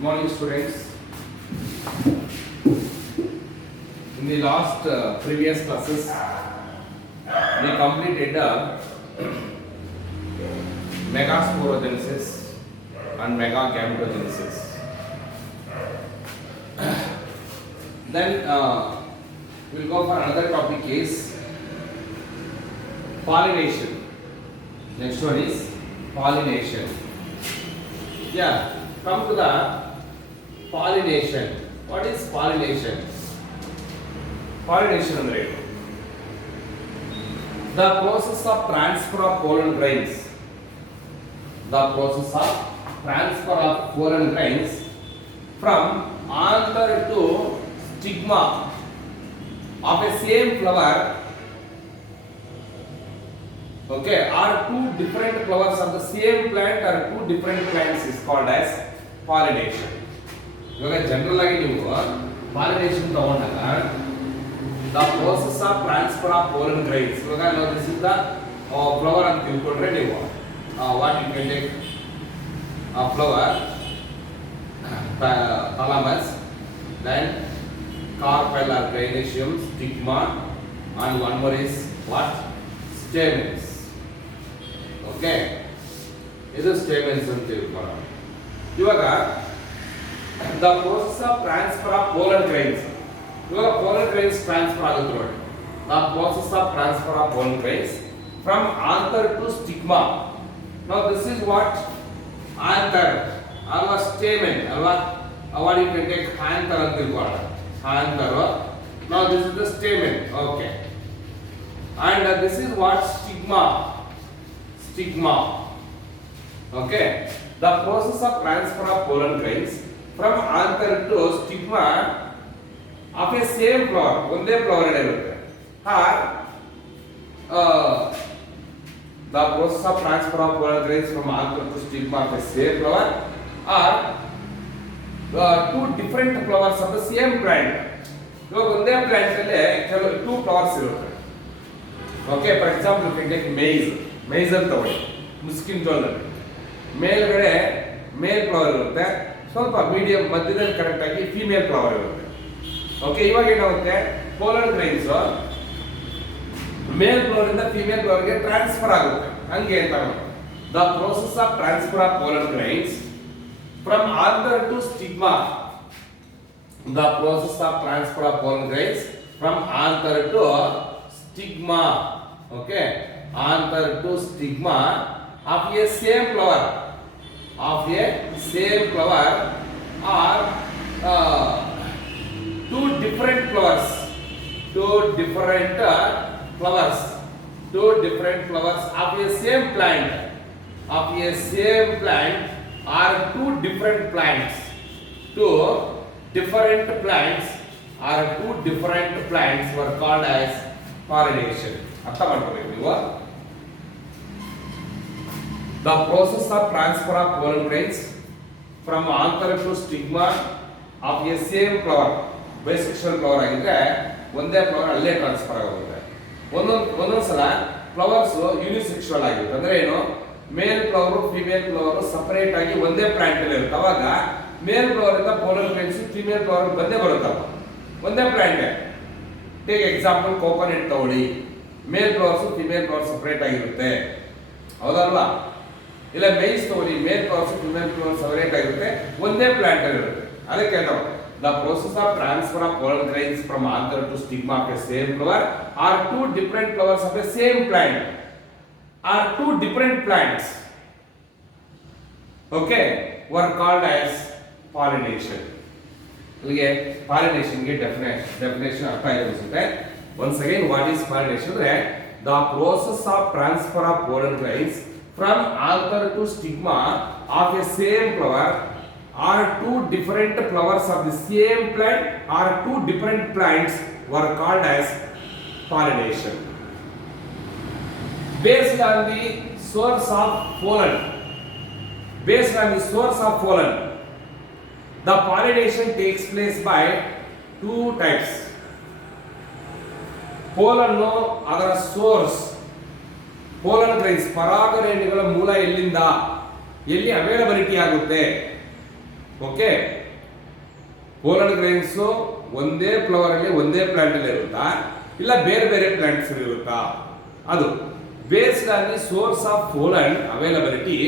Good morning, students. In the last previous classes, we completed megasporogenesis and megagametogenesis. Then we'll go for another topic is pollination. Next one is pollination. Yeah, come to the pollination. What is pollination? Pollination andre the process of transfer of pollen grains. The process of transfer of pollen grains from anther to stigma of a same flower. Okay, or two different flowers of the same plant or two different plants is called as pollination. ಇವಾಗ general ಆಗಿ ನೀವು pollination ತಗೊಂಡಾಗ the process of transfer of pollen grains. ಇವಾಗ ನಾವು this is the flower ಅಂತ ತಿಳ್ಕೊಂಡ್ರೆ ನೀವು what you can take a flower, thalamus, then carpel or gynoecium, stigma, and one more is what? Stamens. Okay, ಇದು ಸ್ಟೇಮೆನ್ಸ್ ಅಂತ ತಿಳ್ಕೊಳ್ಳೋಣ. ಇವಾಗ the process of transfer of pollen grains. ಇವಾಗ pollen grains transfer ಆಗುತ್ತೆ ನೋಡಿ. The process of transfer of pollen grains from anther to stigma. Now this is what? Anther ಅಲ್ವಾ stamen ಅಲ್ವಾ? what you can take anther ಅಂತ ತಿಳ್ಕೊಳ್ಳೋಣ. Anther. Now this is the stamen. Okay. And this is what? Stigma. Stigma. Okay, the process of transfer of pollen grains from anther to stigma of a same flower, ಒಂದೇ flower ಇರುತ್ತೆ. or the process of transfer of pollen grains from anther to stigma of a same flower or two different flowers of the same plant. ಇವಾಗ ಒಂದೇ plant ಅಲ್ಲಿ ಕೆಲವು two flowers ಇರುತ್ತೆ. Okay, for example if you take maize ಅಂತ ತಗೊಳ್ಳಿ, ಮುಸ್ಕಿನ್ ಜೋಳದಲ್ಲಿ ಮೇಲ್ಗಡೆ ಮೇಲ್ flower ಇರುತ್ತೆ, ಸ್ವಲ್ಪ ಮೀಡಿಯಂ ಮಧ್ಯದಲ್ಲಿ ಕರೆಕ್ಟ್ ಆಗಿ ಫೀಮೇಲ್ ಫ್ಲವರ್ ಇರುತ್ತೆ. ಓಕೆ, ಇವಾಗ ಏನಾಗುತ್ತೆ, ಪೋಲನ್ ಗ್ರೈನ್ಸ್ ಮೇಲ್ ಫ್ಲವರ್ ಇಂದ ಫೀಮೇಲ್ ಫ್ಲವರ್ ಗೆ ಟ್ರಾನ್ಸ್ಫರ್ ಆಗುತ್ತೆ. ಹಂಗೆ ಅಂತ the process of transfer of pollen grains from anther to stigma. The process of transfer of pollen grains from anther to stigma. Okay, anther to stigma of a same flower, or two different flowers of a same plant, or two different plants or two different plants were called as pollination. ಅರ್ಥ ಮಾಡ್ಕೋಬೇಕು ನೀವು. The process of transfer of pollen grains from anther to stigma of a same flower, bisexual flower ಆಗಿದ್ರೆ ಒಂದೇ flower ಅಲ್ಲೇ transfer ಆಗುತ್ತೆ. ಒಂದೊಂದ್ಸಲ flowers unisexual ಆಗಿರುತ್ತೆ. ಅಂದ್ರೆ ಏನು, male flower female flower separate ಆಗಿ ಒಂದೇ ಪ್ಲಾಂಟ್ ಅಲ್ಲಿ ಇರುತ್ತೆ. ಅವಾಗ ಮೇಲ್ ಫ್ಲವರ್ ಇಂದ ಪೋಲನ್ ಗ್ರೈನ್ಸ್ ಫಿಮೇಲ್ ಫ್ಲವರ್ ಬಂದೇ ಬರುತ್ತಲ್ಲ, ಒಂದೇ ಪ್ಲಾಂಟ್. ಟೇಕ್ ಎಕ್ಸಾಂಪಲ್ ಕೋಕೋನಟ್ ತಗೊಳ್ಳಿ, male flowers female flower separate ಆಗಿರುತ್ತೆ, ಹೌದಲ್ವಾ? ಇಲ್ಲ ಮೈಸ್ ತಗೊಳ್ಳಿ, male flowers female flower separate ಆಗಿರುತ್ತೆ, ಒಂದೇ ಪ್ಲಾಂಟ್ ಅಲ್ಲಿ ಇರುತ್ತೆ. ಅದಕ್ಕೆ the process of transfer of pollen grains from anther to stigma of a same flower or two different flowers of a same plant R two different plants, okay, var called as pollination. ಇಲ್ಲಿಗೆ ಪಾಲಿನೇಷನ್ಗೆ definition ಅರ್ಥ ಆಗಿದೆ ಅನ್ಸುತ್ತೆ. Once again, what is pollination? The process of transfer of pollen grains from anther to stigma of a same flower or two different flowers of the same plant or two different plants were called as pollination. Based on the source of pollen, the pollination takes place by two types. ಪೋಲನ್ನು ಅದರ source, pollen grains ಪರಾಗರೇಣಿಗಳ ಮೂಲ ಎಲ್ಲಿಂದ ಎಲ್ಲಿ availability ಆಗುತ್ತೆ okay, pollen grains ಒಂದೇ flower ಅಲ್ಲಿ ಒಂದೇ plant ಅಲ್ಲಿ ಇರುತ್ತಾ ಇಲ್ಲ ಬೇರೆ ಬೇರೆ ಪ್ಲಾಂಟ್ಸ್ ಇರುತ್ತಾ? ಅದು based on the source of pollen availability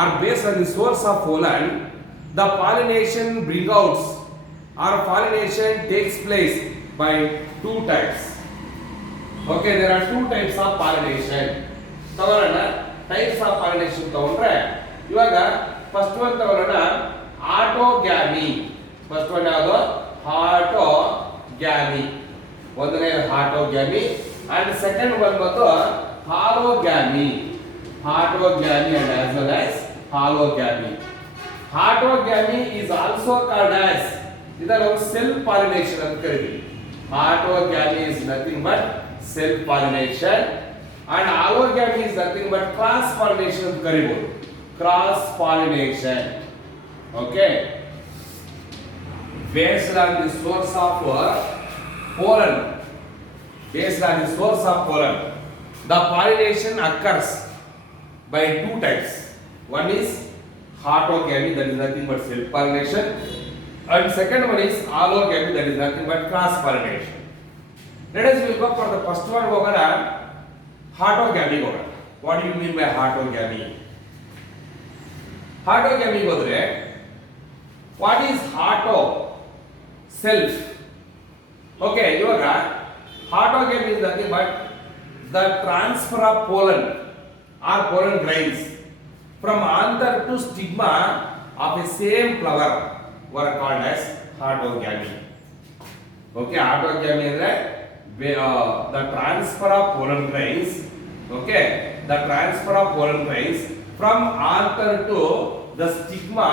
or based on the source of pollen the pollination bring outs or pollination takes place by two types. Okay, there are two types of pollination. ತಗೊಳ್ಳೋಣ, types of pollination ತಗೊಂಡ್ರೆ ಇವಾಗ first one ತಗೊಳ್ಳೋಣ, autogamy. First one ಯಾವುದು? Autogamy. ಒಂದನೇ autogamy and second one ಬಂದು allogamy. Autogamy and as well as allogamy. Autogamy is also called as ಇದನ್ನು self pollination ಅಂತ ಕರೀತೀವಿ. Autogamy is nothing but self pollination and allogamy is nothing but cross pollination ಅಂತ ಕರೀಬಹುದು. Cross pollination. Okay, based on the source of pollen, based on the source of pollen, the pollination occurs by two types. One is autogamy, that is nothing but self pollination, and second one is allogamy, that is nothing but cross pollination. Let us will go for the first one. ಹೋಗೋಣ, autogamy ಹೋಗೋಣ. What do you mean by autogamy? Autogamy ಹೋದ್ರೆ what is auto? Self. Okay, ಇವಾಗ autogamy is nothing but the transfer of pollen or pollen grains from anther to stigma of a same flower were called as autogamy. Okay, autogamy ಅಂದ್ರೆ the transfer of pollen grains. Okay, the transfer of pollen grains from anther to the stigma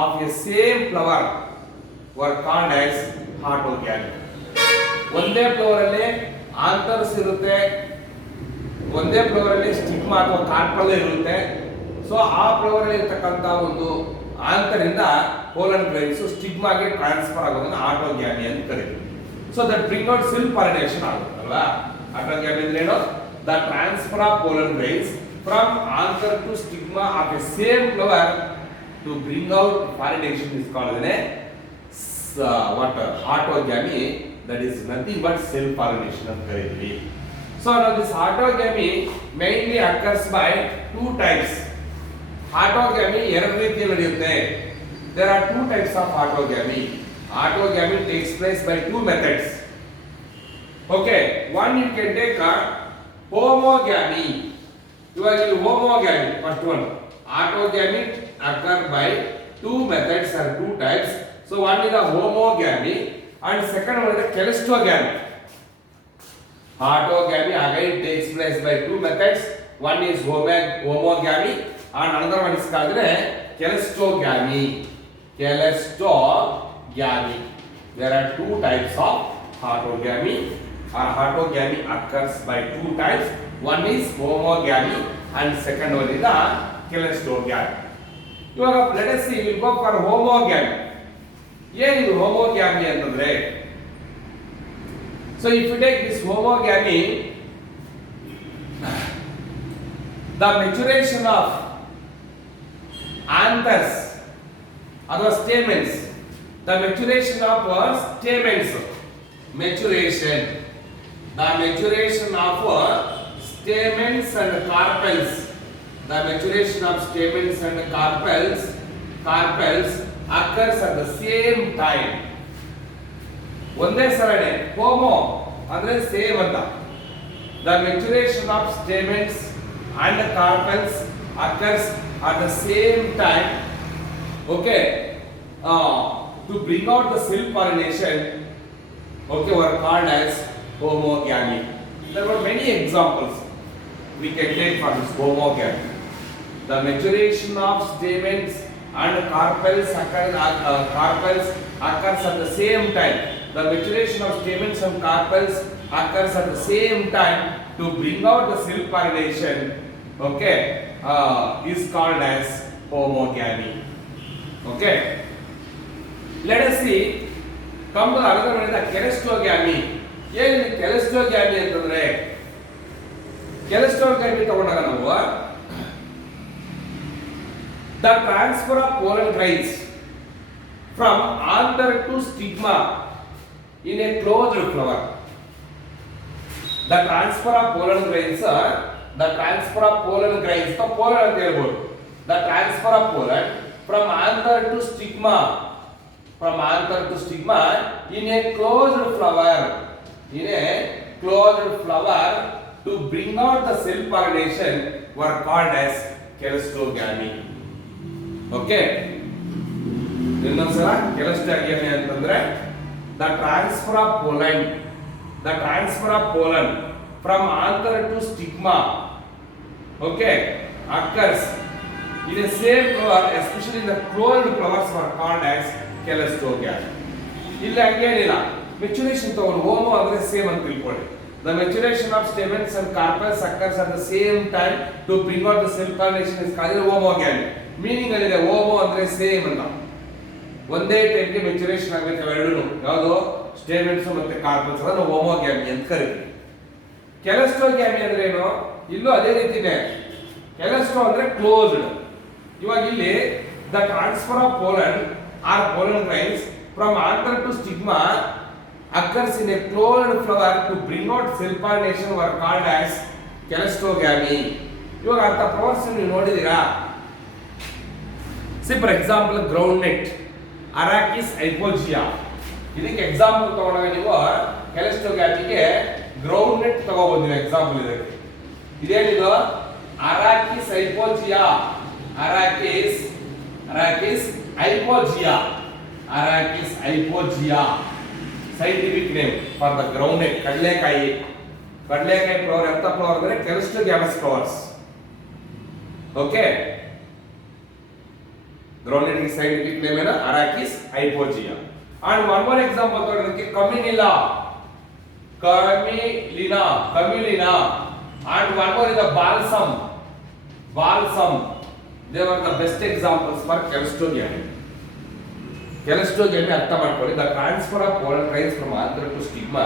of a same flower were called as autogamy. ಒಂದೇ flower ಅಲ್ಲಿ anthers ಇರುತ್ತೆ, ಒಂದೇ flower ಅಲ್ಲಿ stigma ಅಥವಾ carpal ಇರುತ್ತೆ. So ಆ flower ಅಲ್ಲಿ ಇರತಕ್ಕಂತ ಒಂದು ಆಂತರಿಂದ ಪೋಲನ್ ಗ್ರೈನ್ಸ್ ಸ್ಟಿಗ್ಮಾಗೆ ಟ್ರಾನ್ಸ್ಫರ್ ಆಗೋದನ್ನ ಆಟೋಗ್ಯಾಮಿ ಅಂತ ಕರೀತೀವಿ. So that bring out self pollination ಆಗುತ್ತಲ್ವಾ. ಆಟೋಗ್ಯಾಮಿ ಅಂದ್ರೆ ಏನು? The transfer of pollen grains from anther to stigma of a same flower to bring out pollination is called what autogamy, that is nothing but self pollination ಅಂತ ಕರೀತೀವಿ. So now this autogamy mainly occurs by two types. Autogamy ಎರಡು ರೀತಿಯಲ್ಲಿ ನಡೆಯುತ್ತೆ. There are two types of autogamy. Autogamy takes place by two methods. Okay, one you can take a homogamy. ಇವಾಗ ಇಲ್ಲಿ homogamy first one. Autogamy occur by two methods or two types. So one is the homogamy and second one is the cleistogamy. Autogamy again takes place by two methods. One is homogamy and another one is called cleistogamy. Cleistogamy. There are two types of autogamy. Autogamy occurs by two types. One is homogamy and second one is the cleistogamy. ಇವಾಗ let us see, we will go for homogamy. ಏನಿದು ಹೋಮೋಗ್ಯಾಮಿ ಅಂತಂದ್ರೆ? So if you take this homogamy, the maturation of anthers or stamens, the maturation of stamens, maturation, the maturation of stamens and carpels, the maturation of stamens and carpels occurs at the same time. ಒಂದೇ ಸರಣಿ, homo ಅಂದ್ರೆ same ಅಂತ. The maturation of stamens and carpels occurs at the same time. Okay, to bring out the self pollination, okay, were called as homogamy. There were many examples we can take for this homogamy. The maturation of stamens and carpels occurs at the same time. The maturation of stamens and carpels occurs at the same time to bring out the self pollination. Okay, is called as homogamy. Okay, let us see. Come to another one, the cleistogamy. ಏನು cleistogamy ಅಂತಂದ್ರೆ? cleistogamy ತಗೊಂಡಾಗ ನಾವು the transfer of pollen grains from anther to stigma in a closed flower. The transfer of pollen grains, the transfer of pollen grains, the pollen ಅಂತ ಹೇಳ್ಬೋದು. The transfer of pollen from anther to stigma, from anther to stigma in a closed flower, in a closed flower to bring out the cell pollination were called as kelestogamy. Okay. ಇನ್ನೊಂದ್ಸಲ ಕೆಲಸ್ಟೋಗ್ಯಾಮಿ ಅಂತಂದ್ರೆ the transfer of pollen from anther to stigma, okay, occurs in the same flower, especially in the closed flowers were called as kelestogamy. ಇಲ್ಲಿ ಹಂಗೇನಿಲ್ಲ, maturation ತಗೊಂಡು homo ಅಂದ್ರೆ same ಅಂತ ತಿಳ್ಕೊಳ್ಳಿ. The maturation of stamens and carpels occurs at the same time to bring out the cell pollination is called homogamy. Meaning ಅಲ್ಲಿ homo ಅಂದ್ರೆ same ಅಂತ, ಒಂದೇ ಟೈಮ್ಗೆ ಮೆಚುರೇಷನ್ ಆಗಬೇಕು ಎರಡೂ, ಯಾವುದು ಸ್ಟೇಮೆನ್ಸ್ ಮತ್ತೆ ಕಾರ್ಪಲ್ಸ್, ಅದನ್ನು ಹೋಮೋಗ್ಯಾಮಿ ಅಂತ ಕರೀತೀವಿ. ಕೆಲಸ್ಟೋಗ್ಯಾಮಿ ಅಂದ್ರೆ ಏನು? ಇಲ್ಲೂ ಅದೇ ರೀತಿನೇ. ಕೆಲಸ್ಟೋ ಅಂದ್ರೆ ಕ್ಲೋಸ್ಡ್. ಇವಾಗ ಇಲ್ಲಿ the transfer of pollen or pollen grains from anther to stigma occurs in a closed flower to bring out cell pollination were called as kelestogamy. ಇವಾಗ ಅಂತ ಫ್ಲವರ್ಸ್ ನೀವು ನೋಡಿದೀರಾ? See for example ground nut, Arachis hypogaea. ಇದಕ್ಕೆ example ತಗೊಂಡಾಗ ನೀವು ಕೆಲಸ್ಟೋಗ್ಯಾಮಿಗೆ ground net ತಗೋಬಹುದು ನೀವು example. ಇದಕ್ಕೆ ಇದೇನಿದು? Arachis hypogaea, Arachis hypogaea, Arachis hypogaea scientific name for the groundnut. ಕಡಲೆಕಾಯಿ ಫ್ಲವರ್ ಎಂತ ಫ್ಲವರ್ ಅಂದ್ರೆ cleistogamous flowers. Okay, groundnut is scientific name ಏನು? ಅರಾಕಿಸ್ ಹೈಪೋಜಿಯಾ. and one more example ತಗೊಳ್ಳೋದಕ್ಕೆ ಕಮಿಲಿನಾ and one more is the balsam. They were the best examples for kelestogamy. Kelestogamy ಅರ್ಥ ಮಾಡ್ಕೊಳ್ಳಿ. The transfer of pollen grains from anther to stigma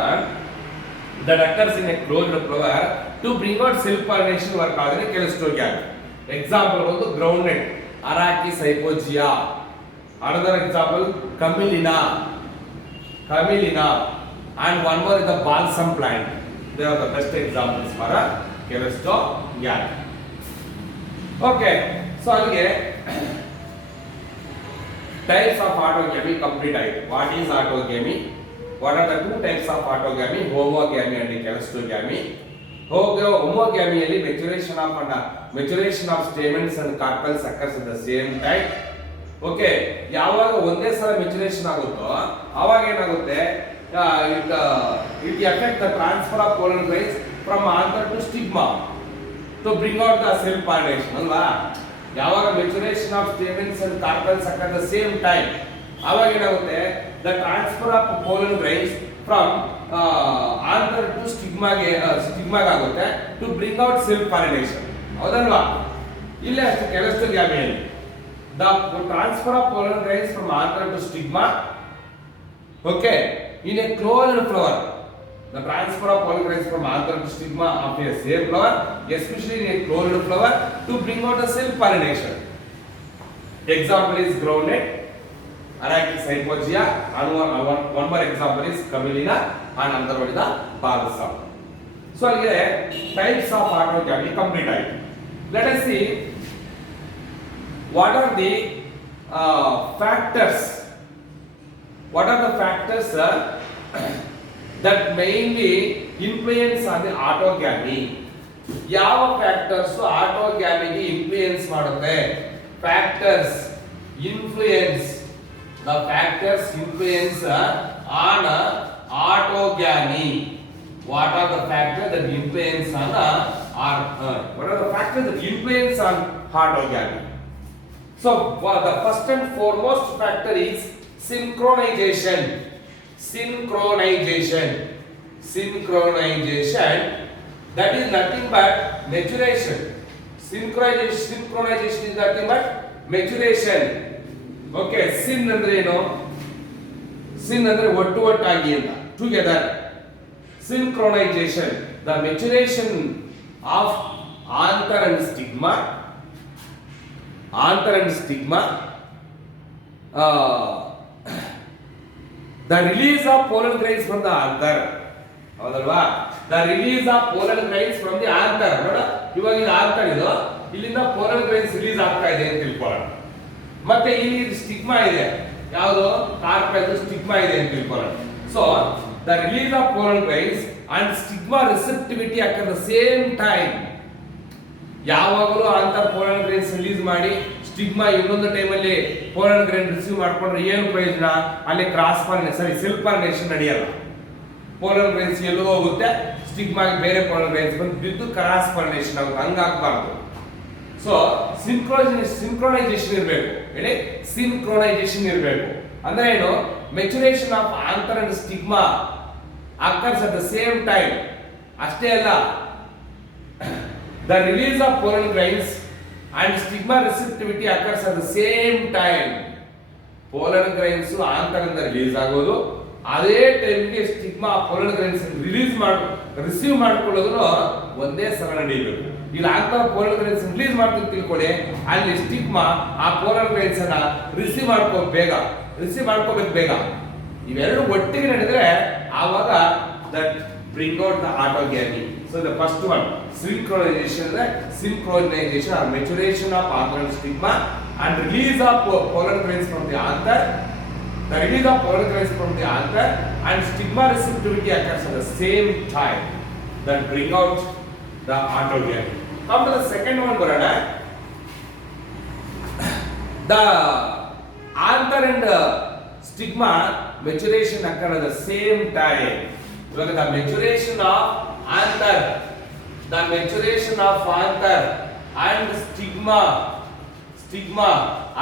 that occurs in a closed flower to bring out cell pollination were called kelestogamy. Example ಒಂದು groundnut, Arachis hypogaea. Another example Camelina, and one more is the balsam plant. They are the best examples for kelestogamy. Okay, so ಅಲ್ಲಿಗೆ types of autogamy complete ಆಗಿದೆ. What is autogamy? What are the two types of autogamy? Homogamy and kelestogamy. Homogamyಯಲ್ಲಿ maturation of stamens and carpels occurs at the same time. Okay, ಯಾವಾಗ ಒಂದೇ ಸಲ maturation ಆಗುತ್ತೋ ಆವಾಗ ಏನಾಗುತ್ತೆ? It affect the transfer of pollen grains from anther to stigma to bring out the cell pollination ಅಲ್ವಾ? ಯಾವಾಗ maturation of stamens and carpels at the same time ಆವಾಗ ಏನಾಗುತ್ತೆ? The transfer of pollen grains from anther to ಸ್ಟಿಗ್ಮಾಗೆ ಆಗುತ್ತೆ to bring out cell pollination. ಹೌದಲ್ವಾ? ಇಲ್ಲೇ ಅಷ್ಟು ಕೆಲಸ್ಟೋಗ್ಯಾಮಿಯಲ್ಲಿ the transfer of pollen grains from anther to stigma, okay, in a closed flower. The transfer of pollen grains from anther to stigma of a same flower, especially in a closed flower, to bring out the cell pollination. Example is groundnut, Arachis hypogaea, and one more example is Camelina, and another one is the balsam. So here types of autogamy complete ಆಯಿತು. Let us see what are the factors. What are the factors that mainly influence on the autogamy? ಯಾವ factors ಆಟೋಗ್ಯಾಮಿಗೆ influence ಮಾಡುತ್ತೆ? Factors influence, the factors influence on autogamy. What are the factors that influence on what are the factors that influence on autogamy? So the first and foremost factor is synchronization. That is nothing but maturation. Synchronization is nothing but maturation. Okay, syn ಅಂದ್ರೆ ಏನು? syn ಅಂದ್ರೆ ಒಟ್ಟಾಗಿ ಅಂತ, together. Synchronization, the maturation of anther and stigma the release of pollen grains from the anther. ಹೌದಲ್ವಾ? The release of pollen grains from the anther. ನೋಡ, ಇವಾಗ ಇದು anther, ಇದು ಇಲ್ಲಿಂದ ಪೋಲನ್ ಗ್ರೈನ್ಸ್ ರಿಲೀಸ್ ಆಗ್ತಾ ಇದೆ ಅಂತ ತಿಳ್ಕೊಳ್ಳೋಣ. ಮತ್ತೆ ಇಲ್ಲಿ ಸ್ಟಿಗ್ಮಾ ಇದೆ, ಯಾವುದು ಕಾರ್ಪೆಲ್ ಸ್ಟಿಗ್ಮಾ ಇದೆ ಅಂತ ತಿಳ್ಕೊಳ್ಳೋಣ. So the release of pollen grains and stigma receptivity at the same time. ಯಾವಾಗಲೂ ಆಂಥರ್ ಪೋಲನ್ ಗ್ರೈನ್ಸ್ ರಿಲೀಸ್ ಮಾಡಿ ಸ್ಟಿಗ್ಮಾ ಇನ್ನೊಂದು ಟೈಮಲ್ಲಿ ಪೋಲನ್ ಗ್ರೈನ್ ರಿಸೀವ್ ಮಾಡ್ಕೊಂಡ್ರೆ ಏನು ಪ್ರಯೋಜನ? ಅಲ್ಲಿ ಕ್ರಾಸ್ ಪಾಲಿನೇಷನ್, ಸೆಲ್ಫ್ ಪಾಲಿನೇಷನ್ ನಡೆಯಲ್ಲ. ಪೋಲನ್ ಗ್ರೈನ್ಸ್ ಎಲ್ಲೋ ಹೋಗುತ್ತೆ, ಸ್ಟಿಗ್ಮಾ ಬೇರೆ ಪೋಲನ್ ಗ್ರೈನ್ಸ್ ಬಂದು ಬಿದ್ದು ಕ್ರಾಸ್ ಪಾಲಿನೇಷನ್ ಆಗುತ್ತೆ. ಹಂಗಾಗಬಾರ್ದು. ಸೊ ಸಿಂಕ್ರೋನೈಸೇಷನ್ ಇರಬೇಕು. ಹೇಳಿ, ಸಿಂಕ್ರೋನೈಸೇಷನ್ ಇರಬೇಕು ಅಂದ್ರೆ ಏನು? Maturation of anther and stigma occurs at the same time. ಅಷ್ಟೇ ಅಲ್ಲ, the release of pollen grains and stigma receptivity occurs at the same time. Pollen grains anther ಇಂದ release ಆಗೋದು, ಅದೇ ಟೈಮ್ಗೆ ಸ್ಟಿಗ್ಮಾ ಪೋಲನ್ ಗ್ರೈನ್ಸ್ ರಿಸೀವ್ ಮಾಡ್ಕೊಳ್ಳೋದು ಒಂದೇ ಸಲ ನಡೀಬೇಕು. ಇಲ್ಲಿ ಆಂಥರ್ ಪೋಲನ್ ಗ್ರೈನ್ಸ್ ರಿಲೀಸ್ ಮಾಡ್ತೀನಿ ತಿಳ್ಕೊಳ್ಳಿ, ಅಲ್ಲಿ ಸ್ಟಿಗ್ಮಾ ಆ ಪೋಲನ್ ಗ್ರೈನ್ಸ್ ಅನ್ನ ರಿಸೀವ್ ಮಾಡ್ಕೋಬೇಕು ಬೇಗ. ಇವೆರಡು ಒಟ್ಟಿಗೆ ನಡೆದ್ರೆ ಆವಾಗ that bring out the autogamy. So the first one synchronisation or maturation of anther and stigma and release of pollen grains from the anther. The release of pollen grains from the anther and stigma receptivity occurs at the same time that bring out the autogamy. Come to the second one, Barada. The anther and stigma maturation occur at the same time. Look at the maturation of anther and stigma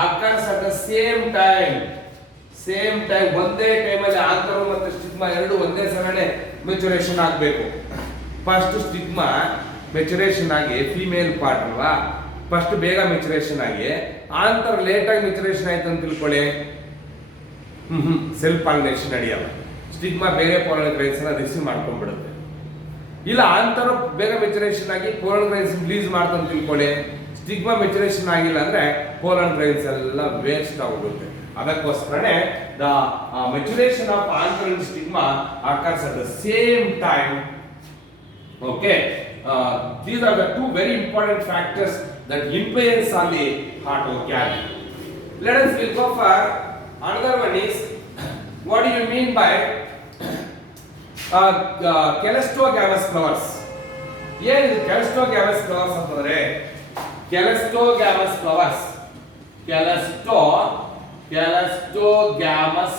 occurs at the same time. ಒಂದೇ ಟೈಮಲ್ಲಿ anther ಮತ್ತು stigma ಎರಡು ಒಂದೇ ಸಲನೇ maturation ಆಗಬೇಕು. First stigma maturation ಆಗಿ female part ಅಲ್ವಾ, first ಬೇಗ maturation ಆಗಿ ಆಂಥರ್ ಲೇಟ್ ಆಗಿ ಮೆಚುರೇಷನ್ ಆಯ್ತು ಅಂತ ತಿಳ್ಕೊಳ್ಳಿ, ಸೆಲ್ಫ್ ಪಾಲಿನೇಷನ್ ನಡೆಯಲ್ಲ. ಸ್ಟಿಗ್ಮಾ ಬೇರೆ ಪೋಲನ್ ಗ್ರೈನ್ಸ್ ರಿಸೀವ್ ಮಾಡ್ಕೊಂಡ್ಬಿಡುತ್ತೆ. ಇಲ್ಲ ಆಂಥರ್ ಬೇಗ ಮೆಚುರೇಷನ್ ಆಗಿ ಪೋಲನ್ ಗ್ರೈನ್ಸ್ ರಿಲೀಸ್ ಮಾಡ್ತಂತ ತಿಳ್ಕೊಳ್ಳಿ, ಸ್ಟಿಗ್ಮಾ ಮೆಚುರೇಷನ್ ಆಗಿಲ್ಲ ಅಂದ್ರೆ ಪೋಲನ್ ಗ್ರೈನ್ಸ್ ಎಲ್ಲ ವೇಸ್ಟ್ ಆಗೋಗುತ್ತೆ. ಅದಕ್ಕೋಸ್ಕರನೇ the maturation of anther and stigma occurs at the same time. Okay, these are the two very important factors that influence on the autogamy. Let us will go for another one is what do you mean by celastogamous flowers? ಏನು celastogamous flowers ಅಂತಂದ್ರೆ celastogamous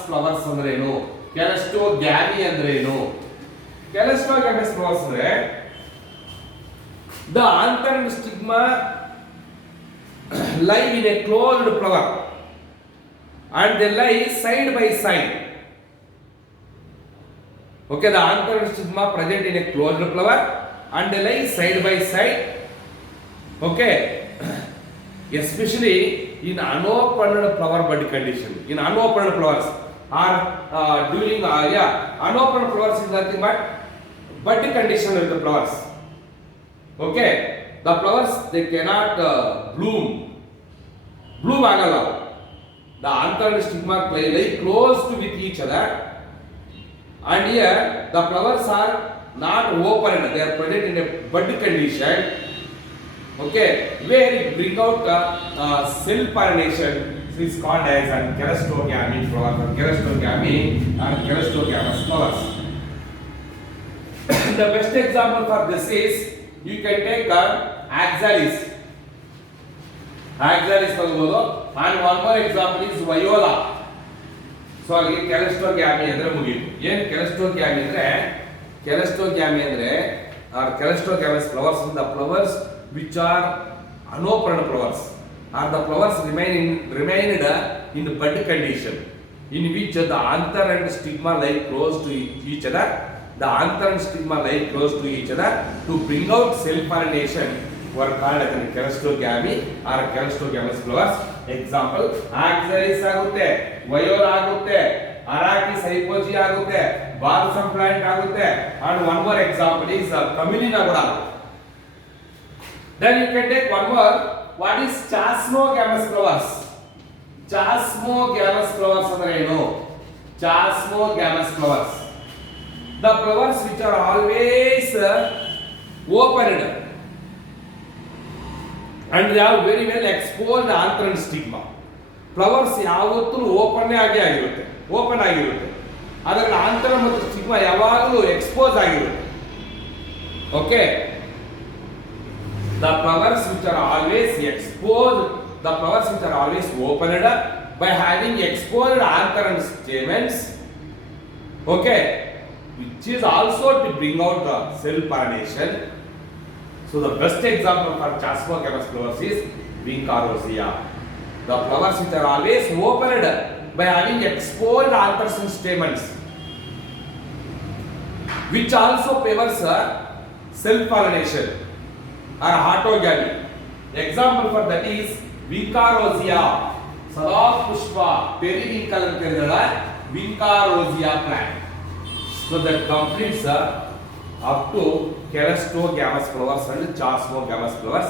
flowers ಅಂದ್ರೆ ಏನು? celastogamy ಅಂದ್ರೆ ಏನು? celastogamous flowers ಅಂದ್ರೆ the anther and stigma lie in a closed flower and they lie side by side. Okay, the anther and stigma present in a closed flower and they lie side by side. Okay, especially in unopened flower bud condition. In unopened flowers or during unopened flowers is nothing but bud condition of the flowers. Okay, the flowers they cannot bloom agala. The anther and stigma lie close to with each other, and here the flowers are not opened, they are present in a bud condition. Okay, where it bring out self pollination is called as celastogamous flowers or celastogamous flowers. The best example for this is you can take axalis ತಗೋಬಹುದು, and one more example is viola. So ಅಲ್ಲಿ celastogamous ಅಂದ್ರೆ ಮುಗಿಯಿತು. ಏನು celastogamous ಅಂದ್ರೆ celastogamous flowers in the flowers which are unopened flowers or the flowers remained in the bud condition in which the anther and stigma lie close to each other. The anther and stigma lie close to each other to bring out self pollination were called as celastogamous or celastogamous flowers. Example, axalis ಆಗುತ್ತೆ, viola ಆಗುತ್ತೆ, Arachis hypogaea ಆಗುತ್ತೆ, balsam plant ಆಗುತ್ತೆ, and one more example is camelina ಕೂಡ. Then you can take one more. What is chasmogamous flowers? Chasmogamous flowers ಅಂದ್ರೆ ಏನು? chasmogamous flowers. The flowers which are always opened and they have very well exposed anther stigma. Flowers ಯಾವತ್ತೂ open ಆಗಿರುತ್ತೆ, open ಆಗಿರುತ್ತೆ. ಅದರ ಆಂತರ ಮತ್ತು stigma ಯಾವಾಗಲೂ expose ಆಗಿರುತ್ತೆ. Okay, the flowers which are always exposed, the flowers which are always opened by having exposed anther and stamens, okay, which is also to bring out the cell pollination. So the best example for chasmogamous flowers is Vinca rosea. The flowers which are always opened by having exposed anthers and stamens, which also favors self pollination or autogamy. Example for that is Vinca rosea, Sada Pushpa, periwinkle anta kariದಲ್ಲ, Vinca rosea plant. So that completes up to chalastogamous flowers and chasmogamous flowers.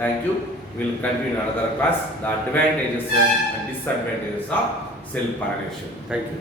Thank you. We will continue in another class the advantages and disadvantages of self pollination. Thank you.